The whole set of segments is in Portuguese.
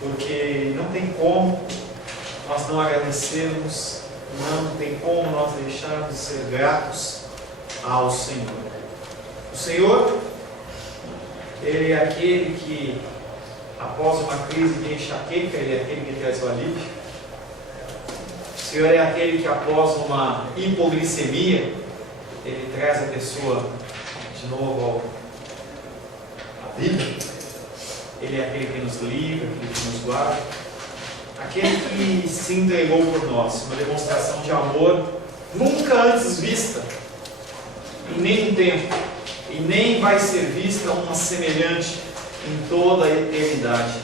porque não tem como nós não agradecermos, não tem como nós deixarmos de ser gratos ao Senhor. O Senhor, Ele é aquele que, após uma crise de enxaqueca, Ele é aquele que traz o alívio. O Senhor é aquele que, após uma hipoglicemia, Ele traz a pessoa de novo à vida. Ele é aquele que nos livra, aquele que nos guarda, aquele que se entregou por nós, uma demonstração de amor nunca antes vista, em nenhum tempo, e nem vai ser vista uma semelhante em toda a eternidade.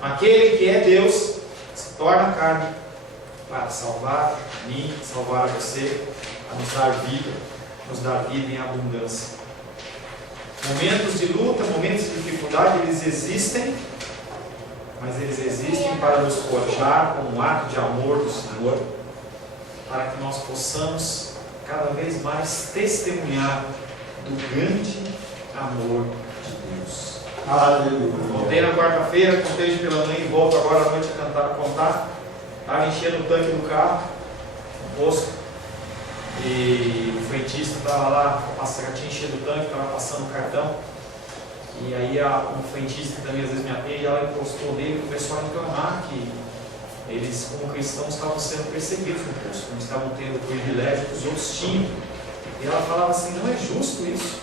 Aquele que é Deus se torna carne para salvar a mim, salvar a você, a nos dar vida em abundância. Momentos de luta, momentos de dificuldade, eles existem, mas eles existem para nos forjar como um ato de amor do Senhor, para que nós possamos cada vez mais testemunhar do grande amor de Deus. Aleluia. Contei na quarta-feira, contei pela manhã e volto agora à noite a contar. Estava enchendo o tanque do carro, no posto, e o frentista estava lá, já tinha enchido o tanque, estava passando o cartão, e aí um frentista que também às vezes me atende, ela encostou nele, começou a reclamar que eles, como cristãos, estavam sendo perseguidos no posto, não estavam tendo o privilégio que os outros tinham. E ela falava assim: não é justo isso,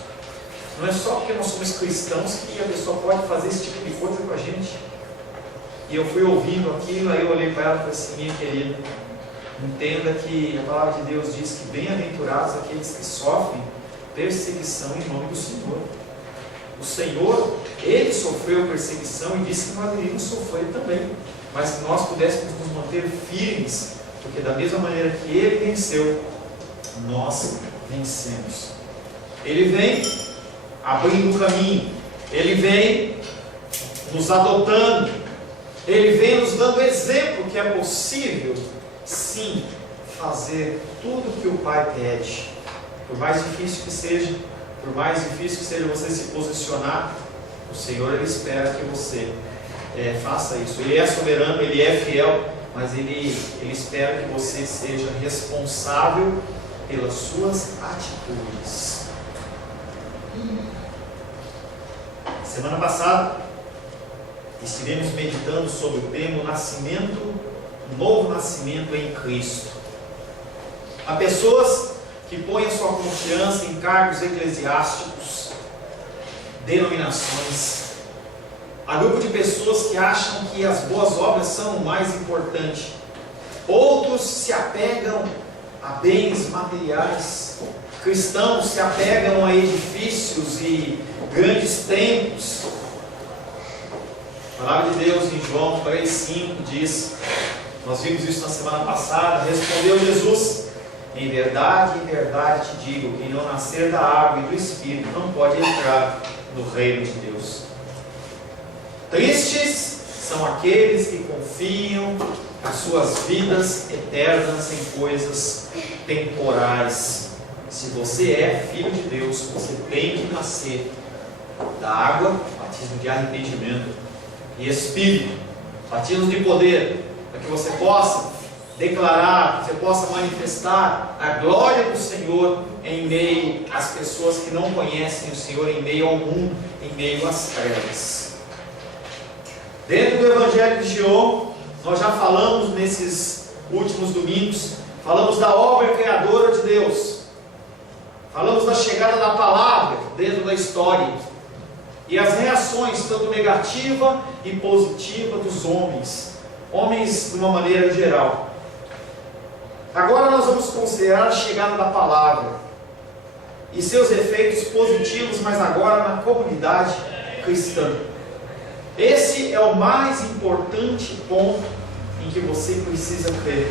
não é só porque nós somos cristãos que a pessoa pode fazer esse tipo de coisa com a gente. E eu fui ouvindo aquilo, aí eu olhei para ela e falei assim: minha querida, entenda que a palavra de Deus diz que bem-aventurados aqueles que sofrem perseguição em nome do Senhor. O Senhor, Ele sofreu perseguição e disse que nós iríamos sofrer também, mas que nós pudéssemos nos manter firmes, porque da mesma maneira que Ele venceu, nós vencemos. Ele vem abrindo o caminho, Ele vem nos adotando, Ele vem nos dando exemplo que é possível, sim, fazer tudo o que o Pai pede. Por mais difícil que seja, por mais difícil que seja você se posicionar, o Senhor, Ele espera que você faça isso. Ele é soberano, Ele é fiel, mas Ele espera que você seja responsável pelas suas atitudes. Semana passada estivemos meditando sobre o tema o novo nascimento em Cristo. Há pessoas que põem a sua confiança em cargos eclesiásticos, denominações. Há grupo de pessoas que acham que as boas obras são o mais importante. Outros se apegam a bens materiais. Cristãos se apegam a edifícios e grandes templos. A palavra de Deus em João 3,5 diz, nós vimos isso na semana passada, respondeu Jesus: em verdade te digo, quem não nascer da água e do Espírito não pode entrar no reino de Deus. Tristes são aqueles que confiam as suas vidas eternas em coisas temporais. Se você é filho de Deus, você tem que nascer da água, batismo de arrependimento, e Espírito, batismo de poder, para que você possa declarar, você possa manifestar a glória do Senhor em meio às pessoas que não conhecem o Senhor, em meio ao mundo, em meio às trevas. Dentro do Evangelho de João, nós já falamos nesses últimos domingos, falamos da obra criadora de Deus, falamos da chegada da palavra dentro da história, e as reações, tanto negativa e positiva, dos homens de uma maneira geral. Agora nós vamos considerar a chegada da palavra e seus efeitos positivos, mas agora na comunidade cristã. Esse é o mais importante ponto em que você precisa crer.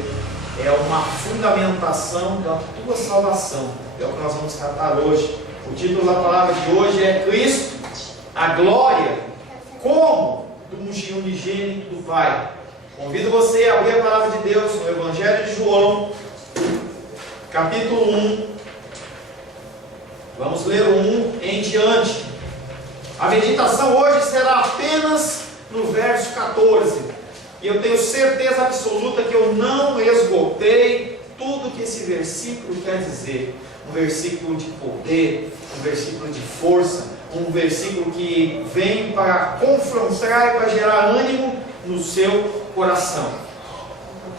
É uma fundamentação da tua salvação. É o que nós vamos tratar hoje. O título da palavra de hoje é Cristo, a glória, como do unigênito do Pai. Convido você a abrir a palavra de Deus no Evangelho de João, capítulo 1. Vamos ler o 1 em diante. A meditação hoje será apenas no verso 14. e eu tenho certeza absoluta que eu não esgotei tudo que esse versículo quer dizer. Um versículo de poder, um versículo de força, um versículo que vem para confrontar e para gerar ânimo no seu coração.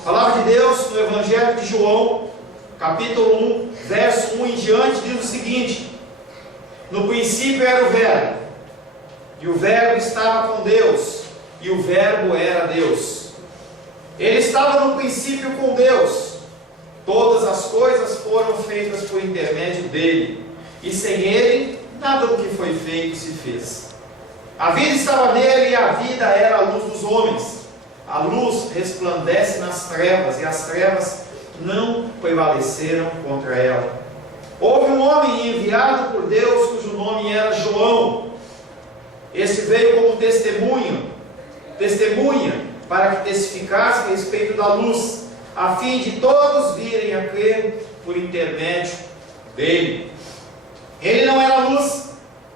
A palavra de Deus no Evangelho de João, capítulo 1, verso 1 em diante, diz o seguinte: no princípio era o Verbo, e o Verbo estava com Deus, e o Verbo era Deus. Ele estava no princípio com Deus. Todas as coisas foram feitas por intermédio dele, e sem ele, nada do que foi feito se fez. A vida estava nele, e a vida era a luz dos homens. A luz resplandece nas trevas, e as trevas não prevaleceram contra ela. Houve um homem enviado por Deus, cujo nome era João. Este veio como testemunha, para que testificasse a respeito da luz, a fim de todos virem a crer por intermédio dele. Ele não era luz,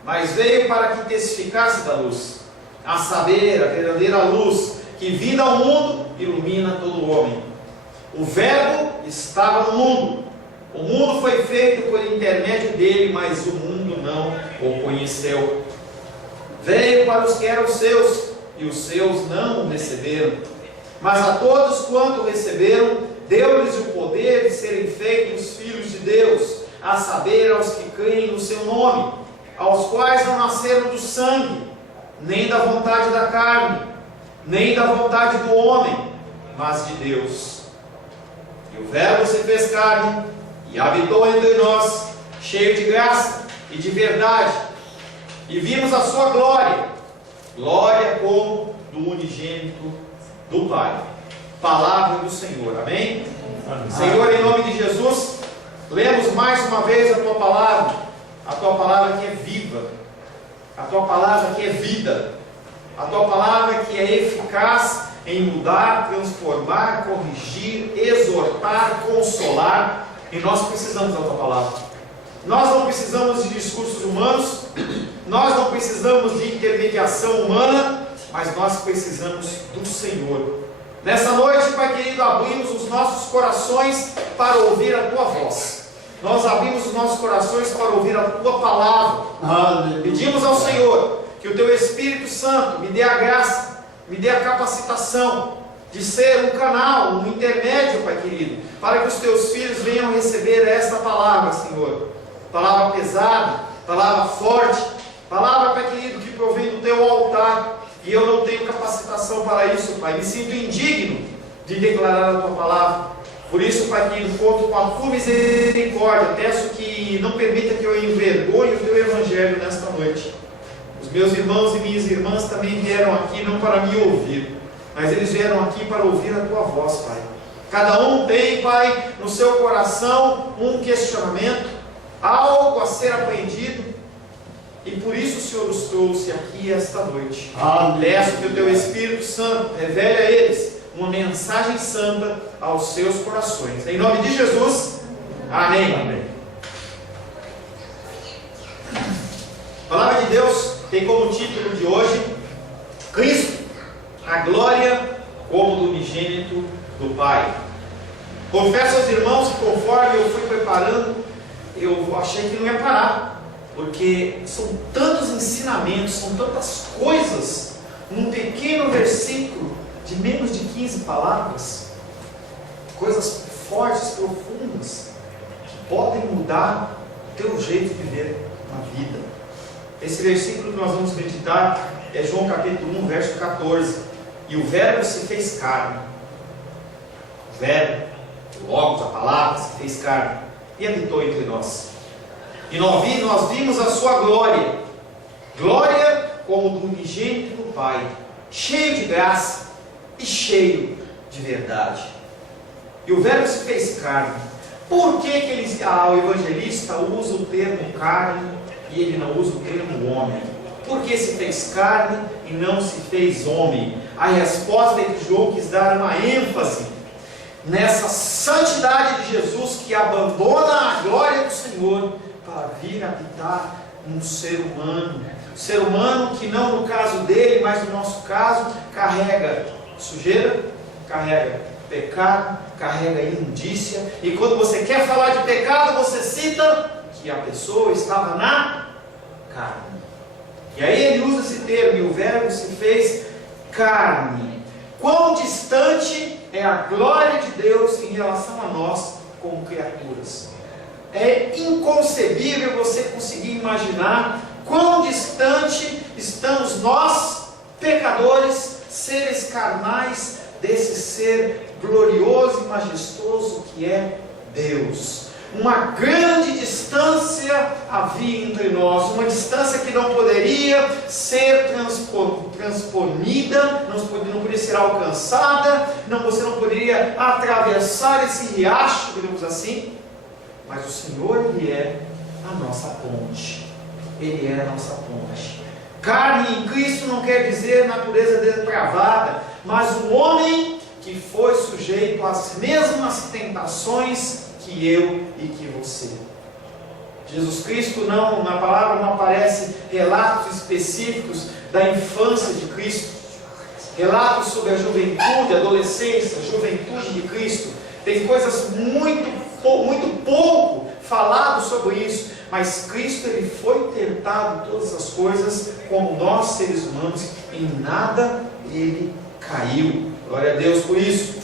mas veio para que testificasse da luz, a saber, a verdadeira luz, que vindo ao mundo, ilumina todo homem. O Verbo estava no mundo. O mundo foi feito por intermédio dele, mas o mundo não o conheceu. Veio para os que eram seus, e os seus não o receberam. Mas a todos quanto receberam, deu-lhes o poder de serem feitos filhos de Deus, a saber, aos que creem no seu nome, aos quais não nasceram do sangue, nem da vontade da carne, nem da vontade do homem, mas de Deus. E o Verbo se fez carne, e habitou entre nós, cheio de graça e de verdade, e vimos a sua glória, glória como do unigênito do Pai. Palavra do Senhor, amém? Amém. Senhor, em nome de Jesus, lemos mais uma vez a Tua palavra que é viva, a Tua palavra que é vida, a Tua palavra que é eficaz em mudar, transformar, corrigir, exortar, consolar, e nós precisamos da Tua palavra. Nós não precisamos de discursos humanos, nós não precisamos de intermediação humana, mas nós precisamos do Senhor. Nessa noite, Pai querido, abrimos os nossos corações para ouvir a Tua voz. Nós abrimos os nossos corações para ouvir a Tua palavra. Pedimos ao Senhor que o Teu Espírito Santo me dê a graça, me dê a capacitação de ser um canal, um intermédio, Pai querido, para que os Teus filhos venham receber esta palavra, Senhor. Palavra pesada, palavra forte, palavra, Pai querido, que provém do Teu altar. E eu não tenho capacitação para isso, Pai. Me sinto indigno de declarar a Tua palavra. Por isso, Pai querido, conto com a Tua misericórdia. Peço que não permita que eu envergonhe o Teu Evangelho nesta noite. Os meus irmãos e minhas irmãs também vieram aqui não para me ouvir, mas eles vieram aqui para ouvir a Tua voz, Pai. Cada um tem, Pai, no seu coração um questionamento, algo a ser aprendido, e por isso o Senhor os trouxe aqui esta noite. Peço que o Teu Espírito Santo revele a eles uma mensagem santa aos seus corações. Em nome de Jesus, amém. Amém. A palavra de Deus tem como título de hoje: Cristo, a glória como do unigênito do Pai. Confesso aos irmãos que conforme eu fui preparando, eu achei que não ia parar, porque são tantos ensinamentos, são tantas coisas num pequeno versículo de menos de 15 palavras, coisas fortes, profundas, que podem mudar o teu jeito de viver na vida. Esse versículo que nós vamos meditar é João capítulo 1, verso 14. E o Verbo se fez carne. O Verbo, o Logos, a palavra, se fez carne e habitou entre nós. E nós vimos a sua glória, glória como do unigênito do Pai, cheio de graça e cheio de verdade. E o Verbo se fez carne. Por que o evangelista usa o termo carne e ele não usa o termo homem? Por que se fez carne e não se fez homem? A resposta é que João quis dar uma ênfase nessa santidade de Jesus, que abandona a glória do Senhor para vir habitar um ser humano. Um ser humano que não no caso dele, mas no nosso caso, carrega sujeira, carrega pecado, carrega imundícia. E quando você quer falar de pecado, você cita que a pessoa estava na carne. E aí ele usa esse termo, e o verbo se fez carne. Quão distante é a glória de Deus em relação a nós como criaturas. É inconcebível você conseguir imaginar quão distante estamos nós, pecadores, seres carnais, desse ser glorioso e majestoso que é Deus. Uma grande distância havia entre nós, uma distância que não poderia ser transponida, não poderia ser alcançada, você não poderia atravessar esse riacho, digamos assim, mas o Senhor, Ele é a nossa ponte, Ele é a nossa ponte. Carne em Cristo não quer dizer natureza depravada, mas um homem que foi sujeito às mesmas tentações que eu e que você. Jesus Cristo na palavra não aparece relatos específicos da infância de Cristo, relatos sobre a juventude, adolescência, juventude de Cristo. Tem coisas muito pouco falado sobre isso, mas Cristo, Ele foi tentado em todas as coisas, como nós seres humanos, em nada Ele caiu. Glória a Deus por isso.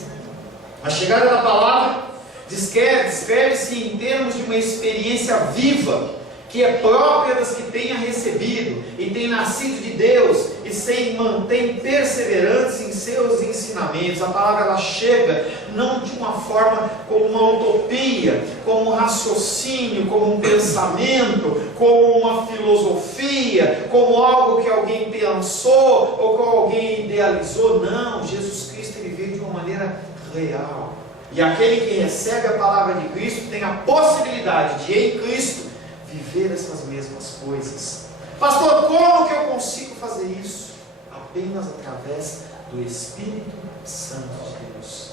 A chegada da palavra descreve-se em termos de uma experiência viva, que é própria das que tenha recebido e tem nascido de Deus e se mantém perseverantes em seus ensinamentos. A palavra ela chega não de uma forma como uma utopia, como um raciocínio, como um pensamento, como uma filosofia, como algo que alguém pensou ou que alguém idealizou. Não, Jesus Cristo ele veio de uma maneira real. E aquele que recebe a palavra de Cristo tem a possibilidade de, em Cristo, viver essas mesmas coisas. Pastor, como que eu consigo fazer isso? Apenas através do Espírito Santo de Deus.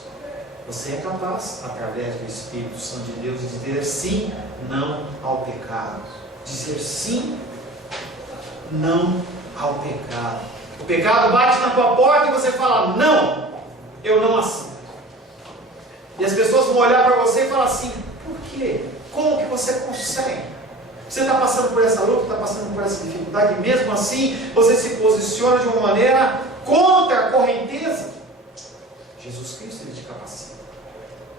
Você é capaz, através do Espírito Santo de Deus, de dizer sim, não ao pecado. Dizer sim, não ao pecado. O pecado bate na tua porta e você fala, não, eu não aceito. E as pessoas vão olhar para você e falar assim, por quê? Como que você consegue? Você está passando por essa luta, está passando por essa dificuldade, e mesmo assim você se posiciona de uma maneira contra a correnteza. Jesus Cristo, Ele te capacita.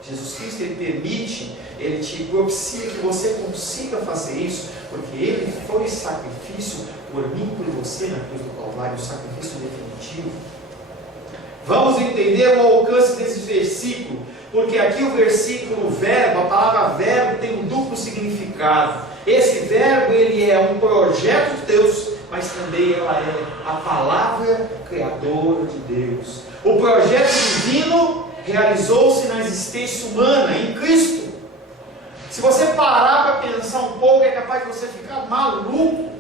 Jesus Cristo, Ele permite, Ele te propicia que você consiga fazer isso, porque Ele foi sacrifício por mim e por você na cruz do Calvário, o sacrifício definitivo. Vamos entender o alcance desse versículo, porque aqui o versículo verbo, a palavra verbo tem um duplo significado. Esse verbo ele é um projeto de Deus, mas também ela é a palavra criadora de Deus. O projeto divino realizou-se na existência humana, em Cristo. Se você parar para pensar um pouco, é capaz de você ficar maluco.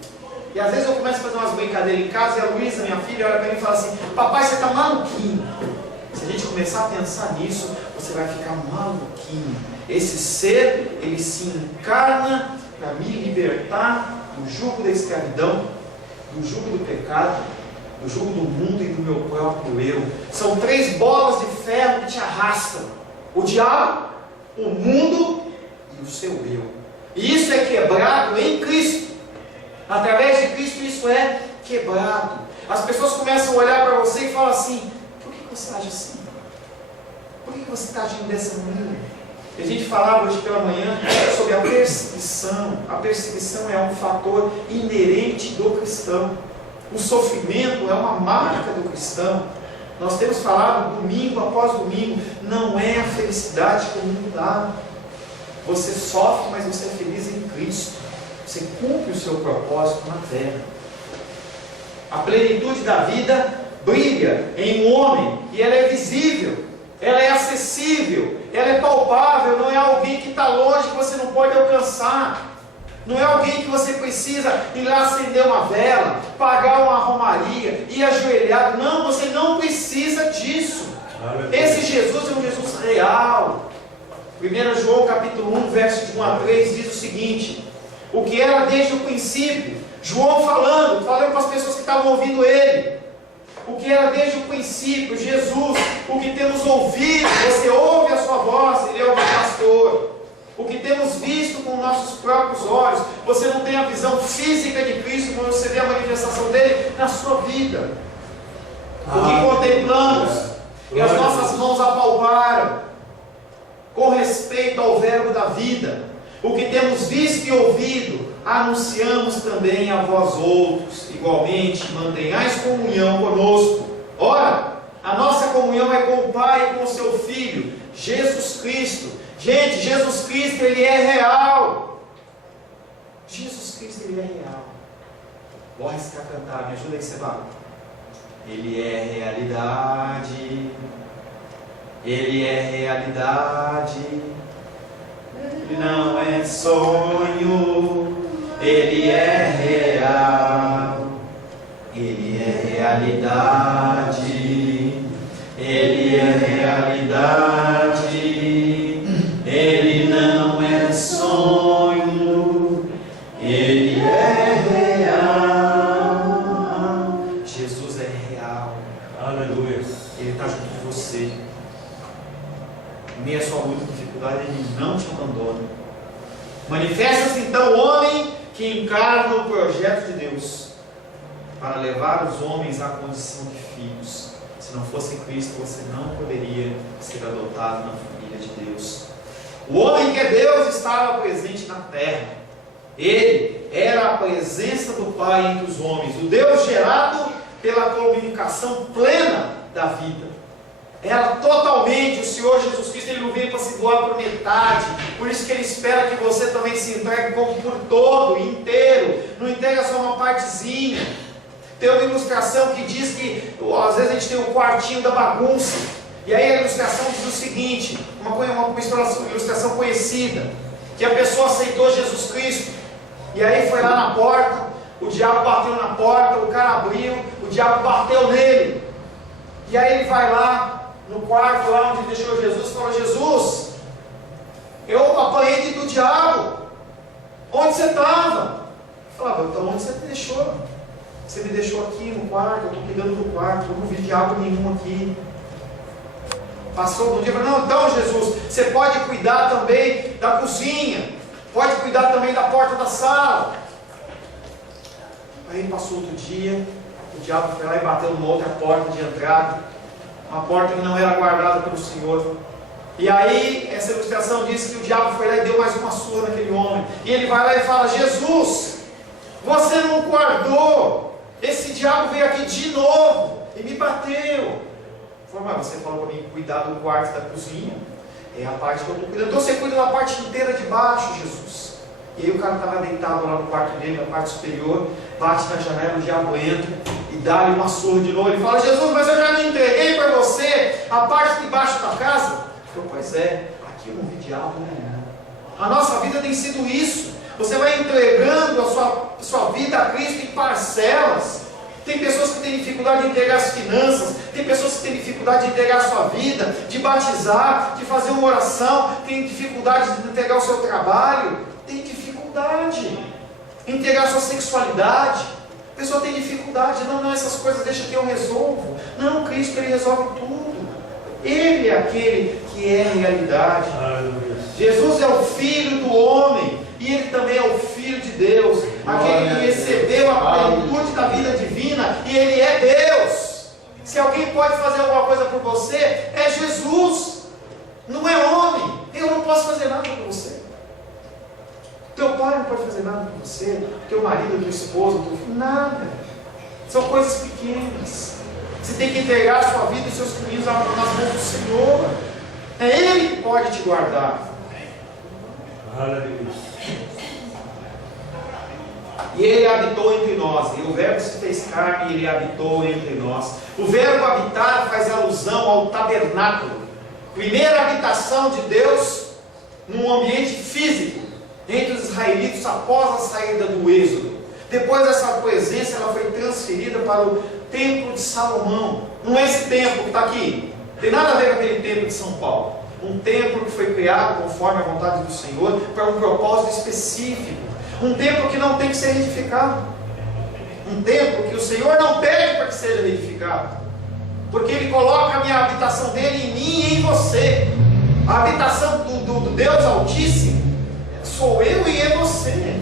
E às vezes eu começo a fazer umas brincadeiras em casa, e a Luísa, minha filha, olha para mim e fala assim, papai, você está maluquinho. Se a gente começar a pensar nisso, você vai ficar maluquinho. Esse ser, ele se encarna para me libertar do jugo da escravidão, do jugo do pecado, do jugo do mundo e do meu próprio eu. São 3 bolas de ferro que te arrastam: o diabo, o mundo e o seu eu. E isso é quebrado em Cristo. Através de Cristo isso é quebrado. As pessoas começam a olhar para você e falam assim, por que você age assim? Por que você está agindo dessa maneira? E a gente falava hoje pela manhã sobre a perseguição. A perseguição é um fator inerente do cristão. O sofrimento é uma marca do cristão. Nós temos falado domingo após domingo, não é a felicidade que o mundo dá. Você sofre, mas você é feliz em Cristo. Você cumpre o seu propósito na terra. A plenitude da vida brilha em um homem, e ela é visível, ela é acessível, ela é palpável, não é alguém que está longe, que você não pode alcançar. Não é alguém que você precisa ir lá acender uma vela, pagar uma romaria, ir ajoelhado. Não, você não precisa disso. Esse Jesus é um Jesus real. 1 João capítulo 1, verso de 1 a 3 diz o seguinte: o que era desde o princípio, João falando com as pessoas que estavam ouvindo ele. o que era desde o princípio, Jesus, o que temos ouvido, você ouve a sua voz, Ele é o meu pastor. O que temos visto com nossos próprios olhos, você não tem a visão física de Cristo, mas você vê a manifestação dele na sua vida. O que contemplamos, e as nossas mãos apalparam, com respeito ao verbo da vida, o que temos visto e ouvido, anunciamos também a vós outros. Igualmente, mantenhais comunhão conosco. Ora, a nossa comunhão é com o Pai e com o seu Filho, Jesus Cristo. Gente, Jesus Cristo, Ele é real. Jesus Cristo, Ele é real. Vou arriscar cantar, me ajuda aí, Seba. Ele é realidade. Ele é realidade. Ele não é sonho. Ele é real. Ele é realidade. Ele é realidade. Ele não é sonho. Ele é real. Jesus é real. Aleluia. Ele está junto de você. Em meio à sua luta e dificuldade, Ele não te abandona. Manifesta-se então o homem que encarna o projeto de Deus para levar os homens à condição de filhos. Se não fosse Cristo, você não poderia ser adotado na família de Deus. O homem que é Deus estava presente na terra. Ele era a presença do Pai entre os homens, o Deus gerado pela comunicação plena da vida. Era totalmente o Senhor Jesus Cristo. Ele não veio para se doar por metade. Por isso que Ele espera que você também se entregue como por todo, inteiro. Não entrega só uma partezinha. Tem uma ilustração que diz que às vezes a gente tem o quartinho da bagunça. E aí a ilustração diz o seguinte, uma ilustração conhecida, que a pessoa aceitou Jesus Cristo, e aí foi lá na porta, o diabo bateu na porta, o cara abriu, o diabo bateu nele, e aí ele vai lá no quarto, lá onde deixou Jesus, e fala: Jesus, eu apanhei do diabo, onde você estava? Eu falava: então onde você me deixou? Você me deixou aqui no quarto, eu estou cuidando do quarto, eu não vi diabo nenhum aqui. Passou um dia e falou: não, então Jesus, você pode cuidar também da cozinha, pode cuidar também da porta da sala. Aí passou outro dia, o diabo foi lá e bateu numa outra porta de entrada, uma porta que não era guardada pelo Senhor. E aí essa ilustração diz que o diabo foi lá e deu mais uma surra naquele homem. E ele vai lá e fala: Jesus, você não guardou, esse diabo veio aqui de novo e me bateu. Mas você falou para mim cuidar do quarto da cozinha, é a parte que eu estou cuidando, então você cuida da parte inteira de baixo, Jesus. E aí o cara estava deitado lá no quarto dele, na parte superior, bate na janela, o diabo entra e dá-lhe uma surra de novo. Ele fala: Jesus, mas eu já me entreguei para você a parte de baixo da casa. Ele falou: pois é, aqui eu não vi diabo nenhum. A nossa vida tem sido isso. Você vai entregando a sua vida a Cristo em parcelas. Tem pessoas que têm dificuldade de entregar as finanças, tem pessoas que têm dificuldade de entregar a sua vida, de batizar, de fazer uma oração, tem dificuldade de entregar o seu trabalho, tem dificuldade em entregar a sua sexualidade. A pessoa tem dificuldade: não, essas coisas deixa que eu resolvo. Não, Cristo, Ele resolve tudo. Ele é aquele que é a realidade. Jesus é o Filho do homem. E Ele também é o Filho de Deus, aquele que recebeu a plenitude da vida divina, e Ele é Deus. Se alguém pode fazer alguma coisa por você, é Jesus, não é homem. Eu não posso fazer nada por você. Teu pai não pode fazer nada por você, teu marido, tua esposa, teu filho, nada. São coisas pequenas. Você tem que entregar a sua vida e os seus caminhos nas mãos do Senhor. É Ele que pode te guardar. Aleluia. E Ele habitou entre nós, e o verbo se fez carne e Ele habitou entre nós. O verbo habitar faz alusão ao tabernáculo, primeira habitação de Deus num ambiente físico entre os israelitas após a saída do êxodo. Depois essa presença ela foi transferida para o templo de Salomão. Não é esse templo que está aqui, não tem nada a ver com aquele templo de São Paulo. Um templo que foi criado conforme a vontade do Senhor para um propósito específico. Um templo que não tem que ser edificado. um templo que o Senhor não pede para que seja edificado, porque Ele coloca a minha habitação dele em mim e em você. A habitação do Deus Altíssimo sou eu e é você.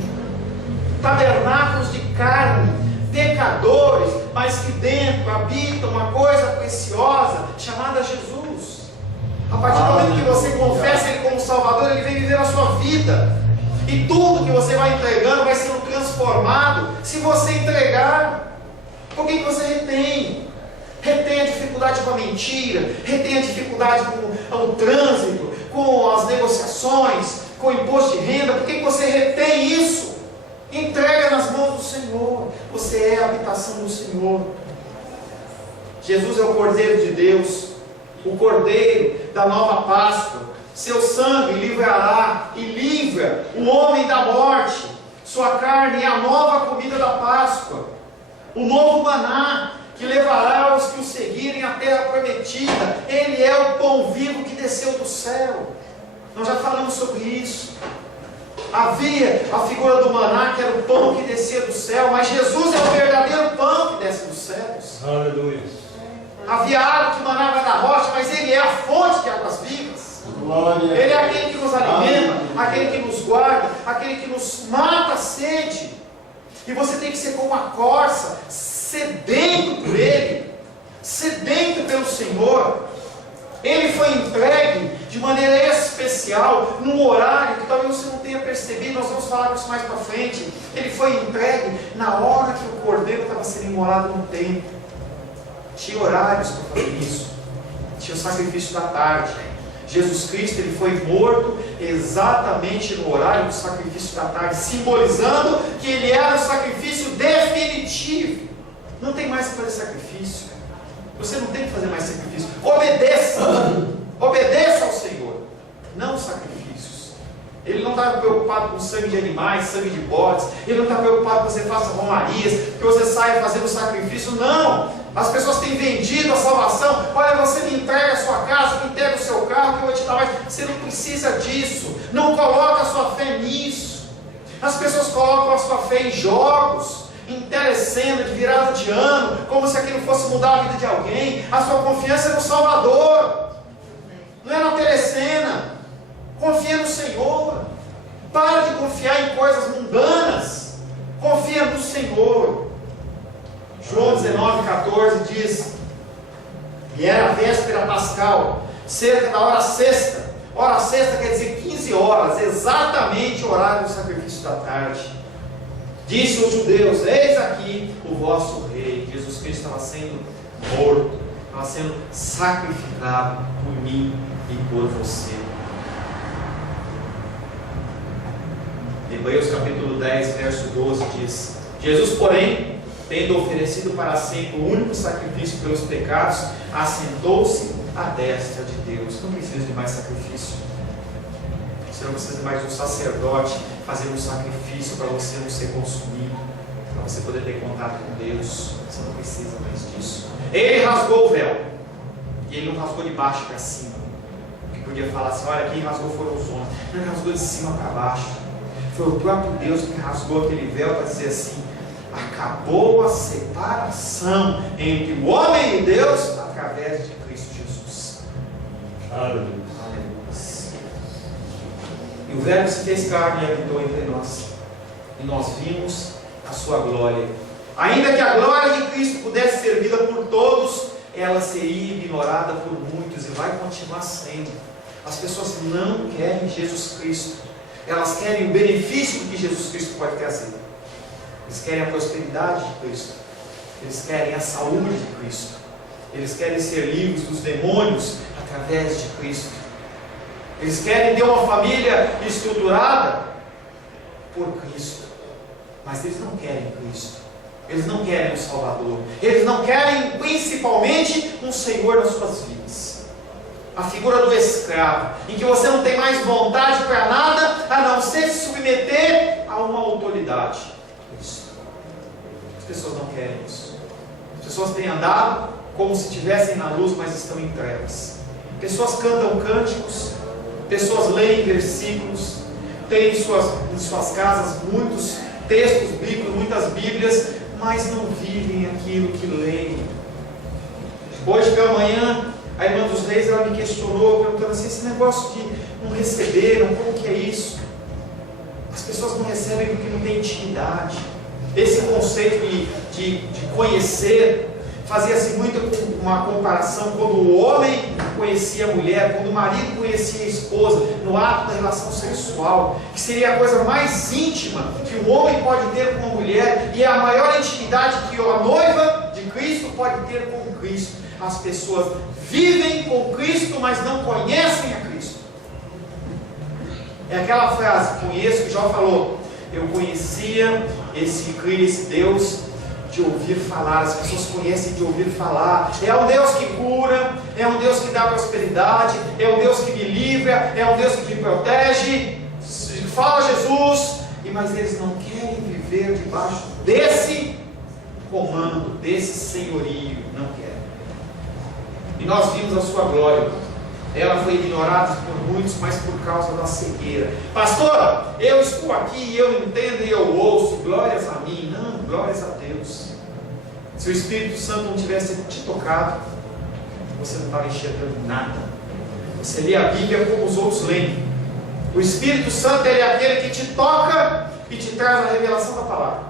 Tabernáculos de carne, pecadores, mas que dentro habita uma coisa preciosa chamada Jesus. A partir do momento que você confessa Ele como Salvador, Ele vem viver a sua vida, e tudo que você vai entregando vai sendo transformado se você entregar. Por que você retém? Retém a dificuldade com a mentira, retém a dificuldade com o trânsito, com as negociações, com o imposto de renda. Por que você retém isso? Entrega nas mãos do Senhor. Você é a habitação do Senhor. Jesus é o Cordeiro de Deus, o Cordeiro da nova Páscoa. Seu sangue livrará e livra o homem da morte. Sua carne é a nova comida da Páscoa, o novo maná que levará os que o seguirem à terra prometida. Ele é o pão vivo que desceu do céu. Nós já falamos sobre isso. Havia a figura do maná, que era o pão que descia do céu, mas Jesus é o verdadeiro pão que desce dos céus. Aleluia. Havia água que manava da rocha, mas Ele é a fonte de águas vivas. Glória. Ele é aquele que nos alimenta, aquele que nos guarda, aquele que nos mata a sede. E você tem que ser como a corça, sedento por Ele, sedento pelo Senhor. Ele foi entregue de maneira especial, num horário que talvez você não tenha percebido. Nós vamos falar disso mais para frente. Ele foi entregue na hora que o cordeiro estava sendo imolado no templo. Tinha horários para fazer isso. Tinha o sacrifício da tarde. Jesus Cristo, ele foi morto exatamente no horário do sacrifício da tarde, simbolizando que ele era o sacrifício definitivo. Não tem mais que fazer sacrifício. Você não tem que fazer mais sacrifício. Obedeça. Obedeça ao Senhor, não sacrifícios. Ele não está preocupado com sangue de animais, sangue de bodes. Ele não está preocupado que você faça romarias, que você saia fazendo sacrifício. Não. As pessoas têm vendido a salvação. Olha, você me entrega a sua casa, me entrega o seu carro, que eu vou te dar mais. Você não precisa disso. Não coloca a sua fé nisso. As pessoas colocam a sua fé em jogos, em telecena de virada de ano, como se aquilo fosse mudar a vida de alguém. A sua confiança é no Salvador, não é na telecena. Confia no Senhor. Para de confiar em coisas mundanas. Confia no Senhor. João 19,14 diz: e era a véspera pascal, cerca da hora sexta. Hora sexta quer dizer 15 horas, exatamente o horário do sacrifício da tarde. Disse os judeus: eis aqui o vosso rei. Jesus Cristo estava sendo morto, estava sendo sacrificado por mim e por você. Hebreus capítulo 10, verso 12 diz: Jesus, porém, tendo oferecido para sempre o único sacrifício pelos pecados, assentou-se à destra de Deus. Não precisa de mais sacrifício. Você não precisa de mais um sacerdote fazer um sacrifício para você não ser consumido, para você poder ter contato com Deus. Você não precisa mais disso. Ele rasgou o véu, e ele não rasgou de baixo para cima, porque podia falar assim: olha, quem rasgou foram os homens. Ele rasgou de cima para baixo. Foi o próprio Deus que rasgou aquele véu para dizer assim: acabou a separação entre o homem e Deus através de Cristo Jesus. Aleluia. E o Verbo se fez carne e habitou entre nós, e nós vimos a sua glória. Ainda que a glória de Cristo pudesse ser vista por todos, ela seria ignorada por muitos e vai continuar sendo. As pessoas não querem Jesus Cristo, elas querem o benefício do que Jesus Cristo pode trazer. Eles querem a prosperidade de Cristo, eles querem a saúde de Cristo, eles querem ser livres dos demônios através de Cristo. Eles querem ter uma família estruturada por Cristo, mas eles não querem Cristo, eles não querem o Salvador, eles não querem principalmente um Senhor nas suas vidas. A figura do escravo, em que você não tem mais vontade para nada a não ser se submeter a uma autoridade. As pessoas não querem isso. As pessoas têm andado como se estivessem na luz, mas estão em trevas. Pessoas cantam cânticos, pessoas leem versículos, têm em suas casas muitos textos bíblicos, muitas bíblias, mas não vivem aquilo que leem. Hoje pela manhã, a irmã dos Reis, ela me questionou, perguntando assim, esse negócio de não receberam, como que é isso? As pessoas não recebem porque não tem intimidade. Esse conceito de conhecer, fazia-se muito uma comparação quando o homem conhecia a mulher, quando o marido conhecia a esposa, no ato da relação sexual, que seria a coisa mais íntima que o homem pode ter com a mulher, e é a maior intimidade que a noiva de Cristo pode ter com Cristo. As pessoas vivem com Cristo, mas não conhecem a Cristo. É aquela frase, conheço, que Jó falou, eu conhecia esse Deus de ouvir falar. As pessoas conhecem de ouvir falar. É um Deus que cura, é um Deus que dá prosperidade, é um Deus que me livra, é um Deus que me protege. Fala Jesus, mas eles não querem viver debaixo desse comando, desse senhorio, não querem. E nós vimos a sua glória. Ela foi ignorada por muitos, mas por causa da cegueira. Pastor, eu estou aqui, eu entendo e eu ouço, glórias a mim. Não, glórias a Deus. Se o Espírito Santo não tivesse te tocado, você não estava enxergando nada. Você lê a Bíblia como os outros leem. O Espírito Santo, ele é aquele que te toca e te traz a revelação da palavra.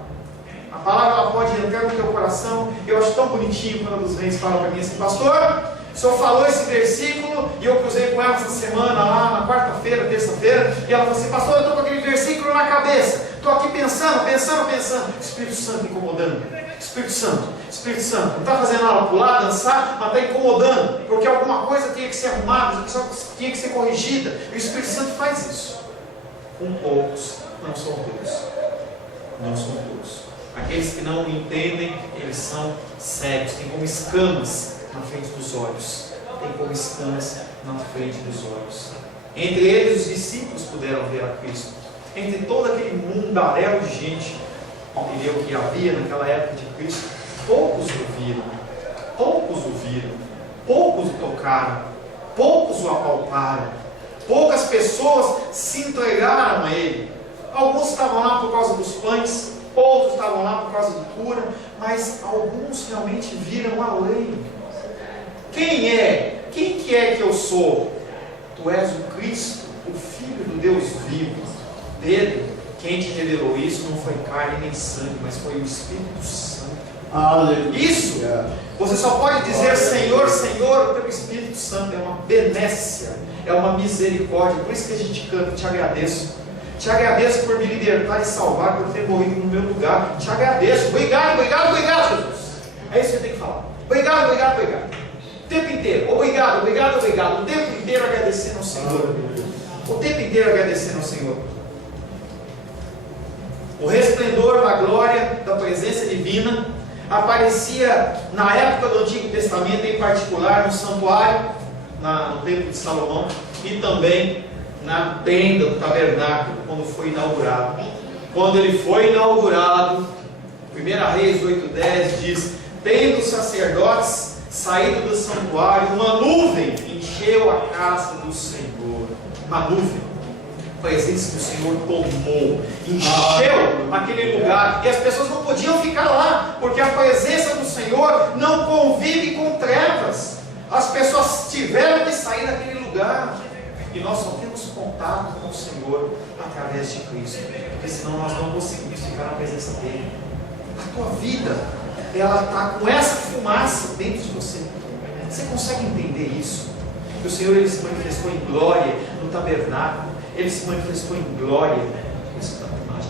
A palavra, ela pode entrar no teu coração. Eu acho tão bonitinho quando os reis falam para mim assim, pastor, o senhor falou esse versículo, e eu cruzei com ela essa semana lá, na quarta-feira, terça-feira, e ela falou assim, pastor, eu estou com aquele versículo na cabeça, estou aqui pensando, Espírito Santo incomodando, Espírito Santo, não está fazendo ela pular, dançar, mas está incomodando, porque alguma coisa tinha que ser arrumada, tinha que ser corrigida, e o Espírito Santo faz isso, com poucos, não são todos, aqueles que não entendem, eles são cegos, têm como escamas na frente dos olhos. Entre eles os discípulos puderam ver a Cristo. Entre todo aquele mundaréu de gente, entendeu, que havia naquela época de Cristo, poucos o viram, poucos o tocaram, poucos o apalparam, poucas pessoas se entregaram a ele. Alguns estavam lá por causa dos pães, outros estavam lá por causa de cura, mas alguns realmente viram além. Quem que é que eu sou? Tu és o Cristo, o Filho do Deus vivo. Pedro, quem te revelou isso não foi carne nem sangue, mas foi o Espírito Santo. Aleluia. Isso, você só pode dizer Senhor, Senhor, pelo Espírito Santo. É uma benécia, é uma misericórdia. Por isso que a gente canta, te agradeço. Te agradeço por me libertar e salvar, por ter morrido no meu lugar. Te agradeço. Obrigado, Jesus. É isso que eu tenho que falar. Obrigado. O tempo inteiro, obrigado, o tempo inteiro agradecendo ao Senhor. O resplendor da glória da presença divina aparecia na época do Antigo Testamento, em particular no santuário, no templo de Salomão, e também na tenda do tabernáculo, quando foi inaugurado. Quando ele foi inaugurado, 1 Reis 8:10 diz, tendo os sacerdotes saído do santuário, uma nuvem encheu a casa do Senhor. Uma nuvem, a presença do Senhor tomou, encheu aquele lugar, e as pessoas não podiam ficar lá, porque a presença do Senhor não convive com trevas. As pessoas tiveram que sair daquele lugar, e nós só temos contato com o Senhor através de Cristo, porque senão nós não conseguimos ficar na presença dele. A tua vida, ela está com essa fumaça dentro de você. Você consegue entender isso? Que o Senhor, ele se manifestou em glória no tabernáculo. Ele se manifestou em glória.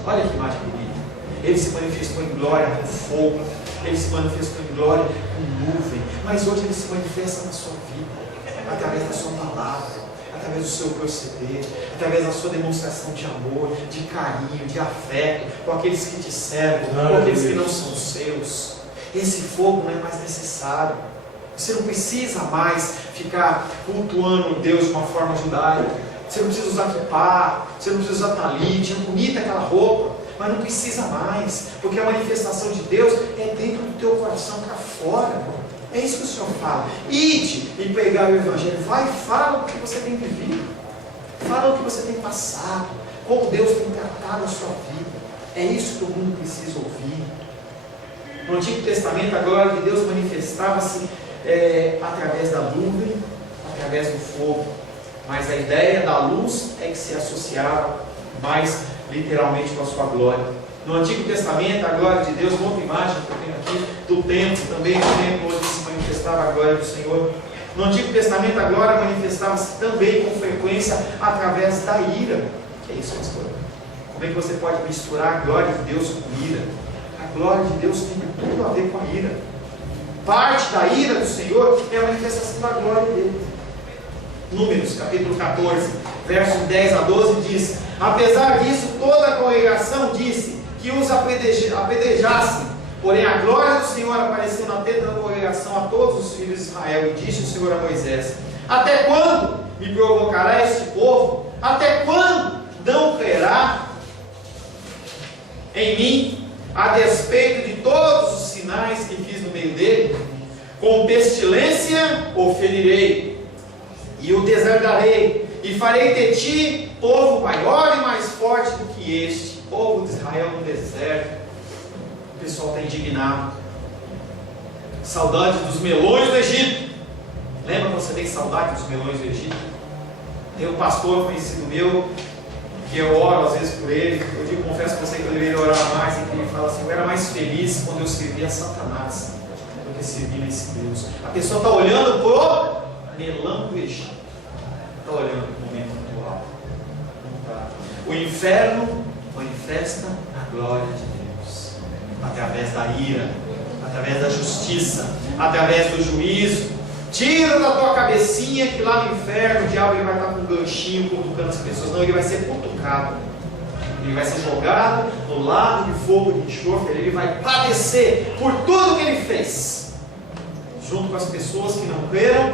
Olha que imagem bonita. Ele se manifestou em glória com fogo. Ele se manifestou em glória com nuvem. Mas hoje ele se manifesta na sua vida, através da sua palavra, através do seu proceder, através da sua demonstração de amor, de carinho, de afeto, com aqueles que te servem, com aqueles que não são seus. Esse fogo não é mais necessário. Você não precisa mais ficar cultuando Deus de uma forma judaica. Você não precisa usar kippá, você não precisa usar talit, é bonita aquela roupa, mas não precisa mais, porque a manifestação de Deus é dentro do teu coração para fora. É isso que o Senhor fala. Ide e pregar o Evangelho. Vai, fala o que você tem vivido, fala o que você tem passado, como Deus tem tratado a sua vida. É isso que o mundo precisa ouvir. No Antigo Testamento, a glória de Deus manifestava-se através da nuvem, através do fogo. Mas a ideia da luz é que se associava mais literalmente com a sua glória. No Antigo Testamento, a glória de Deus, uma outra imagem que eu tenho aqui, do templo, também do templo onde se manifestava a glória do Senhor. No Antigo Testamento, a glória manifestava-se também com frequência através da ira. Que é isso, pastor? Como é que você pode misturar a glória de Deus com ira? A glória de Deus tem tudo a ver com a ira. Parte da ira do Senhor é a manifestação da glória dele. Números, capítulo 14, versos 10 a 12 diz: apesar disso, toda a congregação disse que os apedrejassem. Porém, a glória do Senhor apareceu na tenda da congregação a todos os filhos de Israel. E disse o Senhor a Moisés: até quando me provocará este povo? Até quando não crerá em mim, a despeito de todos os sinais que fiz no meio dele? Com pestilência o ferirei, e o deserdarei, e farei de ti povo maior e mais forte do que este. Povo de Israel no deserto. O pessoal está indignado. Saudade dos melões do Egito. Lembra quando você tem saudade dos melões do Egito? Tem um pastor conhecido meu, que eu oro às vezes por ele. Eu confesso para você que eu deveria orar mais, e que ele fala assim: eu era mais feliz quando eu servia a Satanás do que servia esse Deus. A pessoa está olhando para o melão do Egito, está olhando para o momento atual. O inferno manifesta a glória de Deus através da ira, através da justiça, através do juízo. Tira da tua cabecinha que lá no inferno o diabo ele vai estar com um ganchinho cutucando as pessoas. Não, ele vai ser cutucado. Ele vai ser jogado no lago de fogo de enxofre. Ele vai padecer por tudo que ele fez, junto com as pessoas que não creram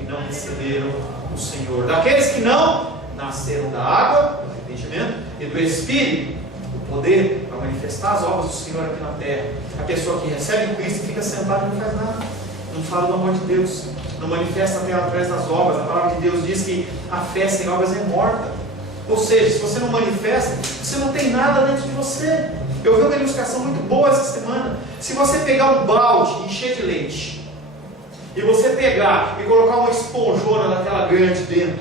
e não receberam o Senhor. Daqueles que não nasceram da água, do arrependimento, e do Espírito, o poder para manifestar as obras do Senhor aqui na terra. A pessoa que recebe Cristo e fica sentada e não faz nada, não fala do amor de Deus, não manifesta até através das obras. A palavra de Deus diz que a fé sem obras é morta. Ou seja, se você não manifesta, você não tem nada dentro de você. Eu vi uma ilustração muito boa essa semana. Se você pegar um balde e encher de leite, e você pegar e colocar uma esponjona daquela grande dentro,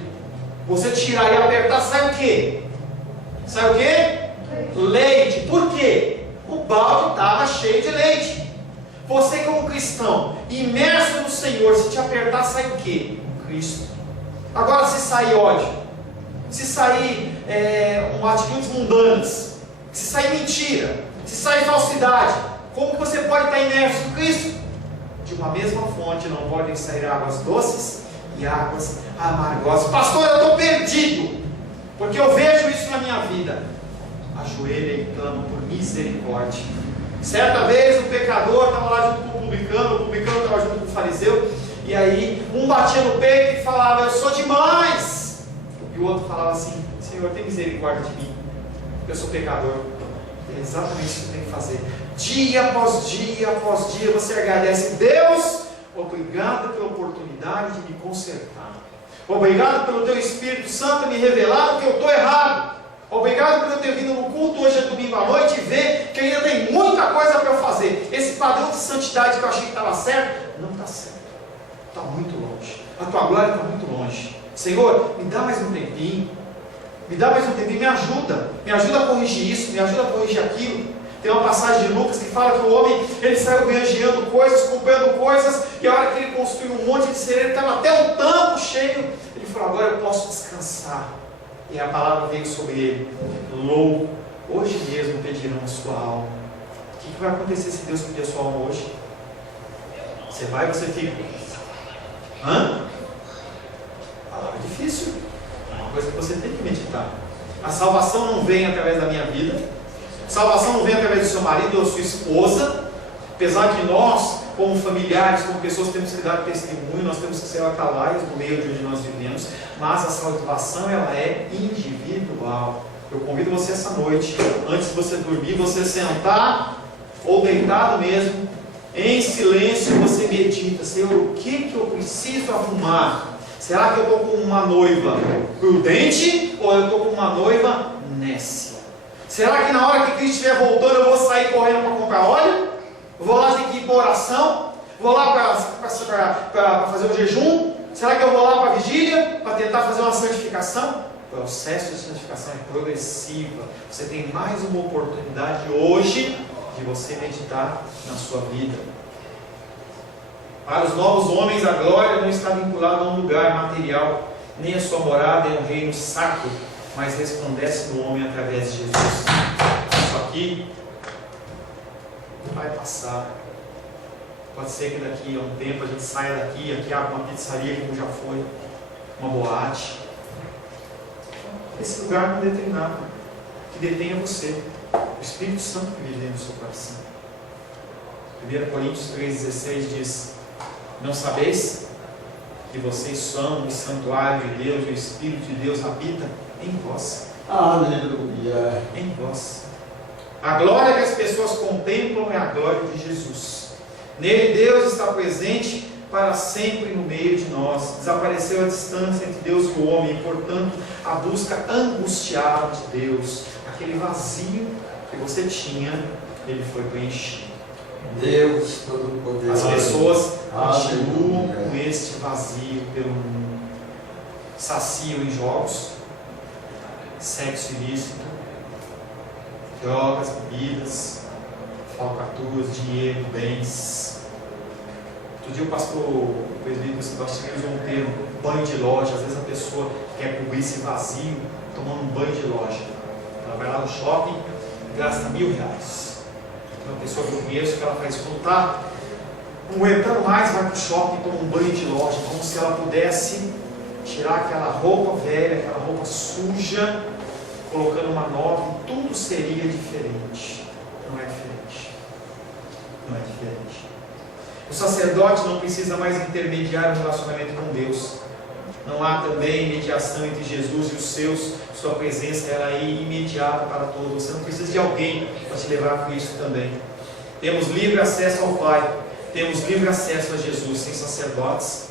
você tirar e apertar, sai o quê? Sai o quê? Leite. Por quê? O balde estava cheio de leite. Você como cristão, imerso no Senhor, se te apertar, sai o quê? Cristo. Agora, se sair ódio, se sair atitudes mundanas, se sair mentira, se sair falsidade, como que você pode estar imerso no Cristo? De uma mesma fonte não podem sair águas doces e águas amargosas. Pastor, eu estou perdido, porque eu vejo isso na minha vida. Ajoelha e clama por misericórdia. Certa vez o pecador estava lá junto com o publicano estava junto com o fariseu, e aí um batia no peito e falava: eu sou demais. E o outro falava assim: Senhor, tem misericórdia de mim, eu sou pecador. É exatamente isso que tem que fazer. Dia após dia você agradece: Deus, obrigado pela oportunidade de me consertar. Obrigado pelo teu Espírito Santo me revelar que eu estou errado. Obrigado por eu ter vindo no culto hoje, domingo à noite, e ver que ainda tem muita coisa para eu fazer. Esse padrão de santidade que eu achei que estava certo, não está certo. Está muito longe. A tua glória está muito longe. Senhor, me dá mais um tempinho. Me dá mais um tempinho, me ajuda. Me ajuda a corrigir isso, me ajuda a corrigir aquilo. Tem uma passagem de Lucas que fala que o homem, ele saiu granjeando coisas, comprando coisas, e a hora que ele construiu um monte de cereiro, estava até um tampo cheio. Ele falou: agora eu posso descansar. E a palavra veio sobre ele: louco, hoje mesmo pedirão a sua alma. O que vai acontecer se Deus pedir a sua alma hoje? Você vai ou você fica? Palavra difícil. É uma coisa que você tem que meditar. A salvação não vem através da minha vida. A salvação não vem através do seu marido ou da sua esposa. Apesar que nós, como familiares, como pessoas, temos que dar testemunho, nós temos que ser atalaias no meio de onde nós vivemos, mas a salvação, ela é individual. Eu convido você essa noite, antes de você dormir, você sentar, ou deitado mesmo, em silêncio, você medita: Senhor, o que eu preciso arrumar? Será que eu estou com uma noiva prudente, ou eu estou com uma noiva nécia? Será que na hora que Cristo estiver voltando, eu vou sair correndo para comprar óleo? Vou lá, tem que ir para oração? Vou lá para fazer um jejum? Será que eu vou lá para a vigília? Para tentar fazer uma santificação? O processo de santificação é progressiva. Você tem mais uma oportunidade hoje de você meditar na sua vida. Para os novos homens, a glória não está vinculada a um lugar material, nem a sua morada é um reino sacro, mas resplandece no homem através de Jesus. Isso aqui vai passar. Pode ser que daqui a um tempo a gente saia daqui, aqui abra uma pizzaria como já foi, uma boate. Esse lugar não detém nada, que detenha você, o Espírito Santo que vive dentro do seu coração. 1 Coríntios 3,16 diz: não sabeis que vocês são o santuário de Deus e o Espírito de Deus habita em vós? Aleluia. Em vós. A glória que as pessoas contemplam é a glória de Jesus. Nele Deus está presente para sempre no meio de nós. Desapareceu a distância entre Deus e o homem, e portanto a busca angustiada de Deus, aquele vazio que você tinha, ele foi preenchido. Deus Todo-Poderoso. As pessoas continuam com este vazio pelo mundo. Saciam em jogos, sexo ilícito, drogas, bebidas, falcatruas, dinheiro, bens. Outro dia o presbítero Sebastião usou um termo, banho de loja. Às vezes a pessoa quer cobrir esse vazio tomando um banho de loja. Ela vai lá no shopping e gasta R$1.000. Uma pessoa que eu conheço que ela faz quando está não aguentando mais, vai para o shopping e toma um banho de loja, como se ela pudesse tirar aquela roupa velha, aquela roupa suja, colocando uma nova, e tudo seria diferente. Não é diferente. Não é diferente. O sacerdote não precisa mais intermediar um relacionamento com Deus. Não há também mediação entre Jesus e os seus. Sua presença ela é imediata para todos. Você não precisa de alguém para te levar a Cristo também. Temos livre acesso ao Pai. Temos livre acesso a Jesus, sem sacerdotes,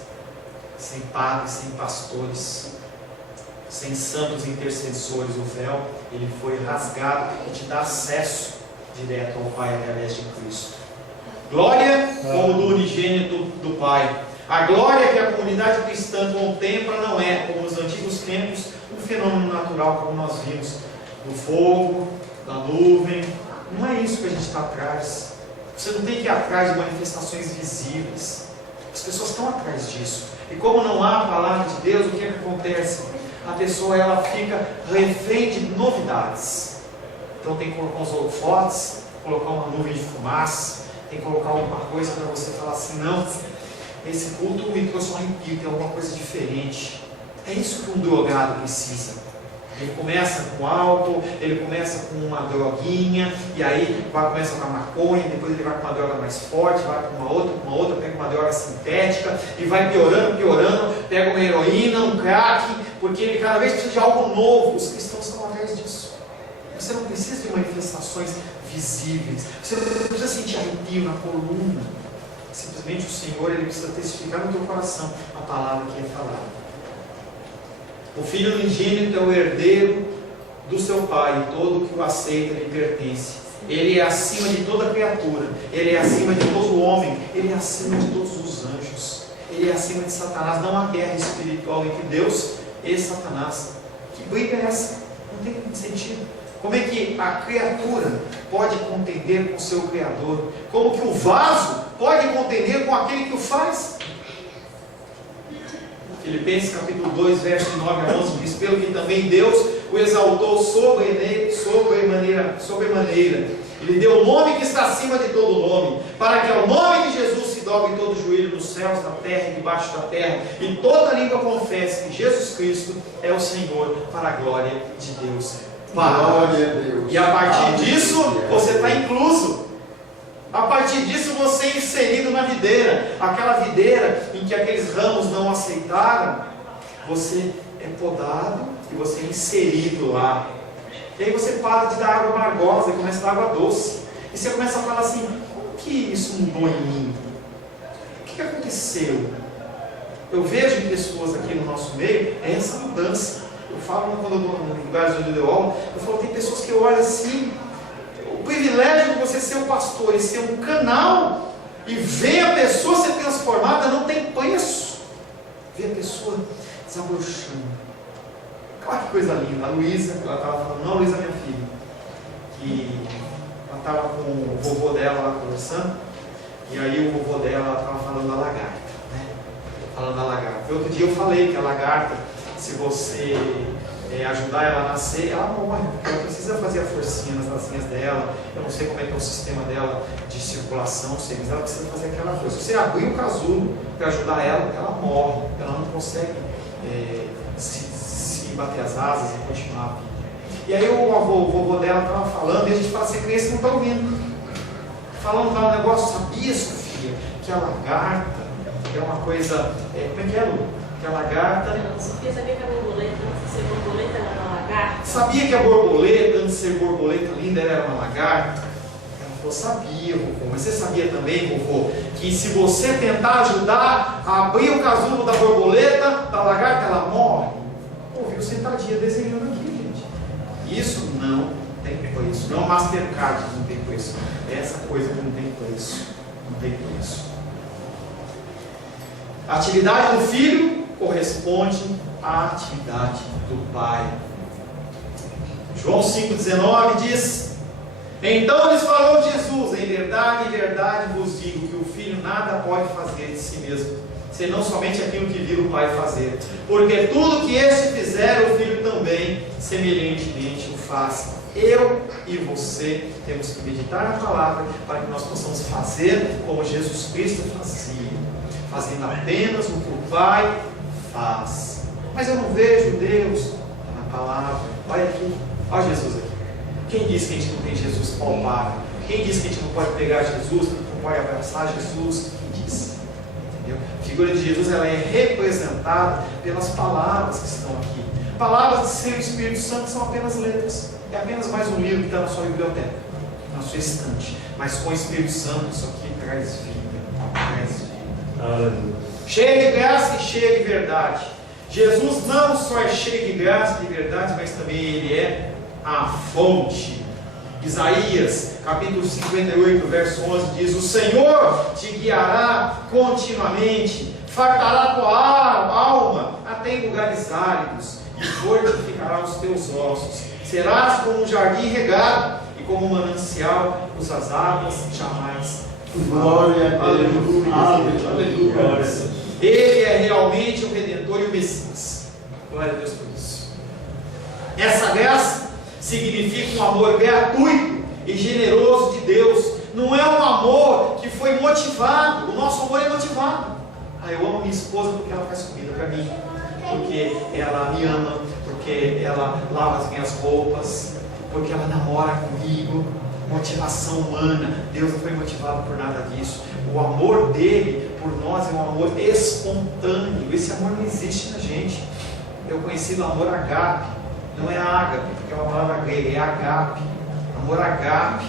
sem padres, sem pastores, sem santos intercessores. O véu, ele foi rasgado e te dá acesso direto ao Pai através de Cristo. Glória como do unigênito do Pai. A glória que a comunidade cristã contempla não é, como nos antigos tempos, um fenômeno natural como nós vimos, do fogo, da nuvem. Não é isso que a gente está atrás. Você não tem que ir atrás de manifestações visíveis. As pessoas estão atrás disso. E como não há a palavra de Deus, o que acontece? A pessoa ela fica refém de novidades. Então tem que colocar uns holofotes, colocar uma nuvem de fumaça, tem que colocar alguma coisa para você falar assim, não, esse culto me trouxe um arrepio, tem alguma coisa diferente. É isso que um drogado precisa. Ele começa com álcool, ele começa com uma droguinha, e aí começa com a maconha, depois ele vai com uma droga mais forte, vai com uma outra, pega uma droga sintética, e vai piorando, pega uma heroína, um crack, porque ele cada vez precisa de algo novo. Os cristãos estão atrás disso. Você não precisa de manifestações visíveis, você não precisa sentir arrepio na coluna. Simplesmente o Senhor ele precisa testificar no teu coração a palavra que é falada. O Filho unigênito é o herdeiro do seu Pai, e todo que o aceita lhe pertence. Ele é acima de toda criatura, ele é acima de todo homem, ele é acima de todos os anjos, ele é acima de Satanás. Não há guerra espiritual entre Deus e Satanás. Que briga é essa? Não tem sentido. Como é que a criatura pode contender com o seu Criador? Como que o vaso pode contender com aquele que o faz? Filipenses capítulo 2, verso 9 a 11 diz: pelo que também Deus o exaltou sobremaneira, e lhe deu o nome que está acima de todo nome, para que ao nome de Jesus se dobre todo joelho nos céus, na terra e debaixo da terra, e toda língua confesse que Jesus Cristo é o Senhor, para a glória de Deus Pai. Glória a Deus. E a partir Aleluia. disso, você está incluso. A partir disso você é inserido na videira. Aquela videira em que aqueles ramos não aceitaram, você é podado e você é inserido lá. E aí você para de dar água amargosa e começa a dar água doce. E você começa a falar assim, como que isso mudou em mim? O que aconteceu? Eu vejo em pessoas aqui no nosso meio essa mudança. Eu falo quando eu estou em lugares onde eu dou aula, eu falo, tem pessoas que eu olho assim, o privilégio de você ser o pastor e ser um canal e ver a pessoa ser transformada não tem preço. Ver a pessoa desabrochando. Olha que coisa linda. A Luísa, ela estava falando, não, a Luísa, minha filha, que ela estava com o vovô dela lá conversando, e aí o vovô dela estava falando da lagarta, né? Falando da lagarta. Outro dia eu falei que a lagarta, se você ajudar ela a nascer, ela morre, porque ela precisa fazer a forcinha nas asinhas dela. Eu não sei como é que é o sistema dela de circulação, não sei, mas ela precisa fazer aquela força. Se você abrir o casulo para ajudar ela, ela morre, ela não consegue se bater as asas e continuar a vida. E aí o vovô dela estava falando, e a gente fala assim, a criança não está ouvindo. Falando lá um negócio, sabia, Sofia, que a lagarta é uma coisa, como é que é, Lu? Que a lagarta... Sofia sabia que a borboleta, antes de ser borboleta, era uma lagarta? Sabia que a borboleta, antes de ser borboleta linda, ela era uma lagarta? Ela falou, sabia, vovô. Mas você sabia também, vovô, que se você tentar ajudar a abrir o casulo da borboleta, da lagarta, ela morre? Pô, viu sentadinha desenhando aqui, gente. Isso não tem preço. Não é Mastercard que não tem preço. É essa coisa que não tem preço. Não tem preço. A atividade do filho corresponde à atividade do pai. João 5,19 diz: então lhes falou Jesus, em verdade vos digo que o filho nada pode fazer de si mesmo, senão somente aquilo que viu o pai fazer. Porque tudo que este fizer, o filho também semelhantemente o faz. Eu e você temos que meditar na palavra para que nós possamos fazer como Jesus Cristo fazia, fazendo apenas o que o Pai faz. Mas eu não vejo Deus na palavra. Olha aqui, olha Jesus aqui. Quem disse que a gente não tem Jesus palpável? Quem disse que a gente não pode pegar Jesus, não pode abraçar Jesus? Quem disse? Entendeu? A figura de Jesus, ela é representada pelas palavras que estão aqui. Palavras de seu Espírito Santo são apenas letras. É apenas mais um livro que está na sua biblioteca, na sua estante. Mas com o Espírito Santo, isso aqui traz vida. Traz vida. Cheio de graça e cheio de verdade. Jesus não só é cheio de graça e de verdade, mas também Ele é a fonte. Isaías, capítulo 58, verso 11, diz: o Senhor te guiará continuamente, fartará tua alma até em lugares áridos, e fortificará os teus ossos. Serás como um jardim regado, e como um manancial cujas águas jamais Glória a Deus. Aleluia. Ele é realmente o Redentor e o Messias. Glória a Deus por isso. Essa graça significa um amor gratuito e generoso de Deus. Não é um amor que foi motivado. O nosso amor é motivado. Eu amo minha esposa porque ela faz comida para mim, porque ela me ama, porque ela lava as minhas roupas, porque ela namora comigo. Motivação humana. Deus não foi motivado por nada disso. O amor dele por nós é um amor espontâneo. Esse amor não existe na gente. Eu conheci o amor agape. Não é ágape, porque é uma palavra grega, é agape. Amor agape.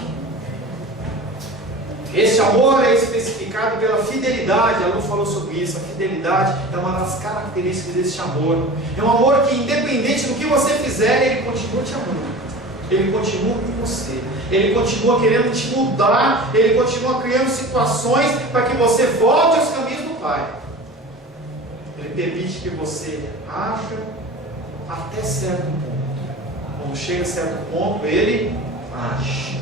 Esse amor é especificado pela fidelidade. A Lu falou sobre isso. A fidelidade é uma das características desse amor. É um amor que, independente do que você fizer, ele continua te amando. Ele continua com você. Ele continua querendo te mudar. Ele continua criando situações para que você volte aos caminhos do Pai. Ele permite que você haja até certo ponto. Quando chega a certo ponto, ele age.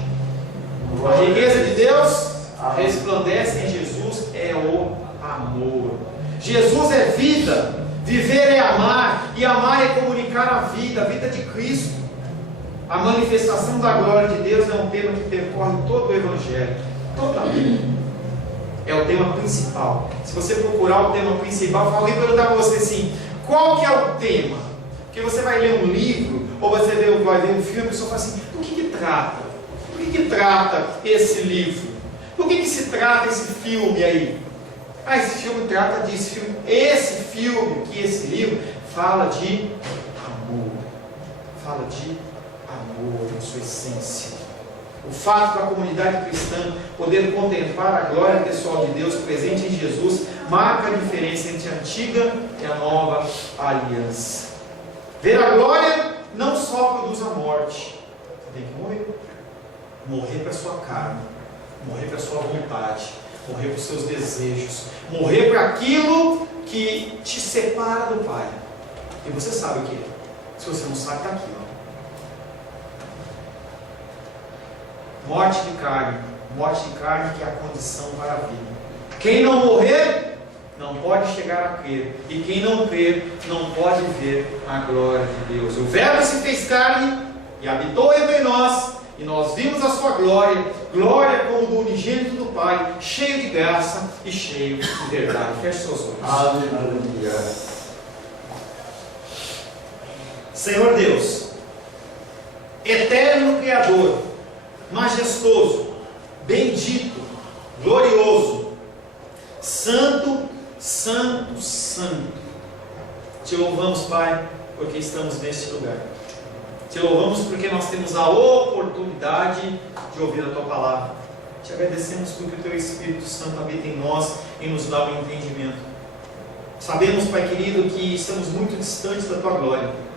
A riqueza de Deus resplandece em Jesus, é o amor. Jesus é vida. Viver é amar. E amar é comunicar a vida de Cristo. A manifestação da glória de Deus é um tema que percorre todo o Evangelho, toda a Bíblia. É o tema principal. Se você procurar o tema principal, alguém perguntar para você assim: qual que é o tema? Porque você vai ler um livro, ou você vai ver um filme, a pessoa fala assim: do que trata? Do que trata esse livro? Do que se trata esse filme aí? Esse filme trata disso. Esse filme, esse livro, fala de amor. Fala de amor em sua essência. O fato da comunidade cristã poder contemplar a glória pessoal de Deus presente em Jesus marca a diferença entre a antiga e a nova aliança. Ver a glória não só produz a morte. Você tem que morrer. morrer para a sua carne, morrer para a sua vontade, morrer para os seus desejos, morrer para aquilo que te separa do Pai. E você sabe o que é. Se você não sabe, está aqui. Ó. Morte de carne que é a condição para a vida. Quem não morrer, não pode chegar a crer. E quem não crer, não pode ver a glória de Deus. O Verbo se fez carne e habitou entre nós, e nós vimos a sua glória, glória como do unigênito do Pai, cheio de graça e cheio de verdade. Feche seus olhos. Aleluia. Senhor Deus, eterno Criador, majestoso, bendito, glorioso, santo, santo, santo. Te louvamos, Pai, porque estamos neste lugar. Te louvamos porque nós temos a oportunidade de ouvir a Tua palavra. Te agradecemos porque o Teu Espírito Santo habita em nós e nos dá o entendimento. Sabemos, Pai querido, que estamos muito distantes da Tua glória.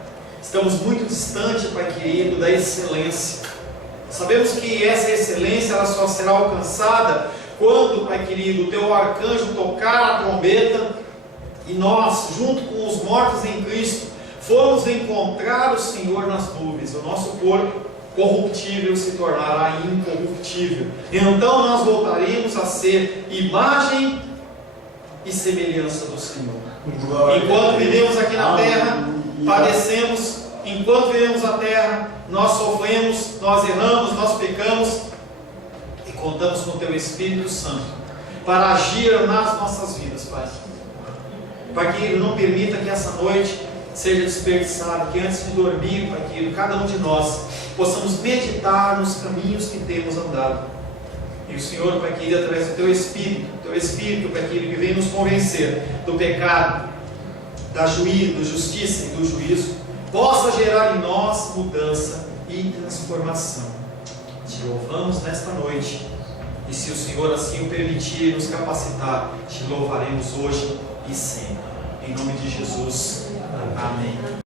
Estamos muito distantes, Pai querido, da excelência. Sabemos que essa excelência ela só será alcançada quando, Pai querido, o Teu arcanjo tocar a trombeta e nós, junto com os mortos em Cristo, formos encontrar o Senhor nas nuvens. O nosso corpo corruptível se tornará incorruptível. Então nós voltaremos a ser imagem e semelhança do Senhor. Enquanto vivemos aqui na terra, padecemos. Enquanto vivemos a terra, nós sofremos, nós erramos, nós pecamos e contamos com o Teu Espírito Santo para agir nas nossas vidas, Pai. Pai querido, não permita que essa noite seja desperdiçada, que antes de dormir, Pai querido, cada um de nós possamos meditar nos caminhos que temos andado. E o Senhor, Pai querido, através do Teu Espírito, Pai querido, que vem nos convencer do pecado, da justiça e do juízo, possa gerar em nós mudança e transformação. Te louvamos nesta noite, e se o Senhor assim o permitir, nos capacitar, te louvaremos hoje e sempre. Em nome de Jesus. Amém.